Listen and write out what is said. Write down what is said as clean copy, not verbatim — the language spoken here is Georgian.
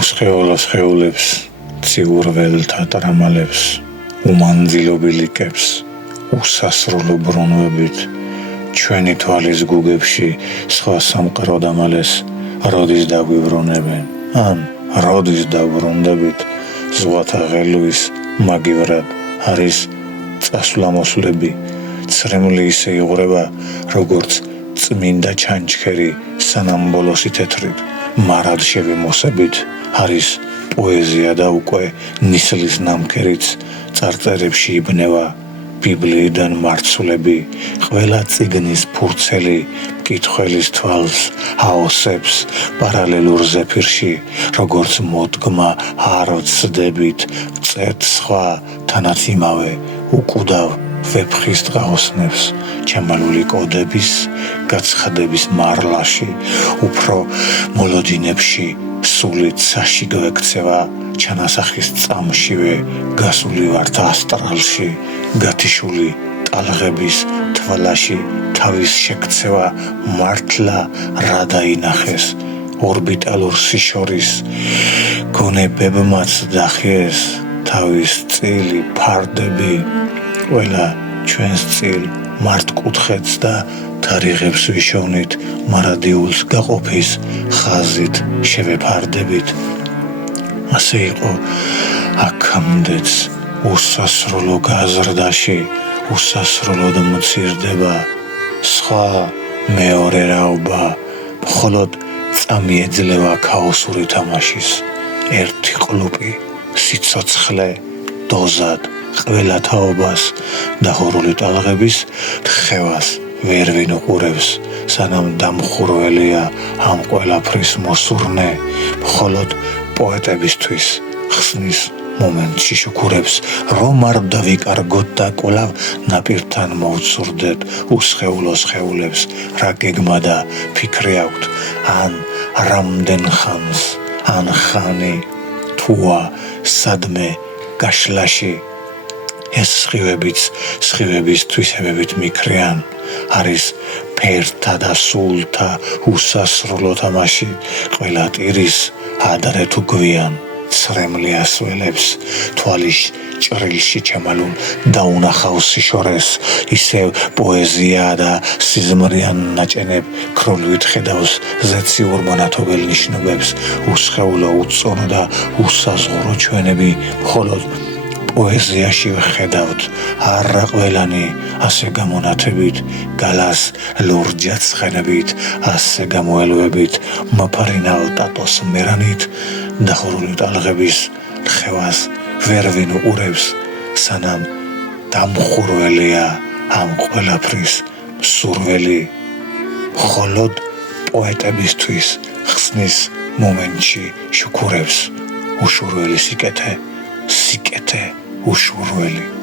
უსხეულო სხეულებს, ციურ ველთა ტრამალებს, უმანძილობილი კებს, უსასრულო ბრუნვებით, ჩვენი თვალის გუგებში სხვა სამყარო დამალეს, როდის დაგვიბრუნებენ, ან როდის დაბრუნდებით, ზღვათა ღელვის მაგივრად არის წასვლა-მოსვლები, ცრემლი ისე იღვრება, როგორც წმინდა ჩანჩქერი სანამ ბოლოსი თეთრით, მარად შევიმოსებით, არის პოეზია და უკვე ნისლის ნამქერიც წარწერებში იბნევა, ბიბლიიდან მარცვლები, ყველა წიგნის ფურცელი, მკითხველის თვალს აოსებს პარალელურ ზეფირში, როგორც მოდგმა არ ვცდებით, ვწერთ სხვა, თანაც იმავე, უკვდავ ვეფხის ტყაოსნებს, ჩამალული კოდების, გაცხადების მარლაში, უფრო მოლოდინებში, სულით საში გვექცევა, ჩანასახის წამშივე, გასული ვართ ასტრალში, გათიშული ტალღების თვალაში, თავის შექცევა მართლა რა დაინახეს, ორბიტალურ სიშორის, გონებებმაც დახიეს, თავის წილი ფარდები, ყველა ჩვენს წილ მართკუთხედს და თარიღებს ვიშოვნით, მარადიულს გაყოფის ხაზით შევეფარდებით. ასე იყო აქამდეც უსასრულო გაზრდაში, უსასრულოდ მცირდება, სხვა მეორე რაობა, მხოლოდ წამიეძლევა ქაოსური თამაშის, ერთი ყლუპი, სიცოცხლე, დოზად, ყველა თაობას, დახურული ტალღების თხევას ვერ ვინ უყურებს, სანამ დამხურველია ამ ყველაფრის მოსურნე, მხოლოდ პოეტებისთვის ხსნის მომენტში შუქურებს, რომ არ დავიკარგოთ და კვლავ ნაპირთან მოვცურდეთ უსხეულო სხეულებს, რა გეგმა და ფიქრი აქვთ, ან რამდენ ხანს, ან ხანი, თუა, სადმე, გაშლაში, ეს სხივებიც სხივების თვისებებით მიქრიან, არის ფერთა და სულთა უსასრულო თამაში, ყველა ტირის ადრე თუ გვიან, ცრემლი ასველებს, თვალის ჭრილში ჩამალულ დაუნახავს სიშორეს, ისევ პოეზია და სიზმრიან ნაჭენებ ქროლვით ხედავს ზეციურ მონათობელ ნიშნობებს, უსხეულო უწონო და უსაზღურო ჩვენები, მხოლოდ პოეზიაში ვხედავთ, არა ყველანი ასე გამონათებით, გალას ლურჯად ცხენებით, ასე გამოელვებით, მაფარინალ ტატოს მერანით, დახურული ტალღების თხევას ვერ ვინ უყურებს, სანამ დამხურველია ამ ყველაფრის მსურველი, მხოლოდ პოეტებისთვის ხსნის მომენტში შუქურებს, უშურველი სიკეთე, სიკეთე უშურველი.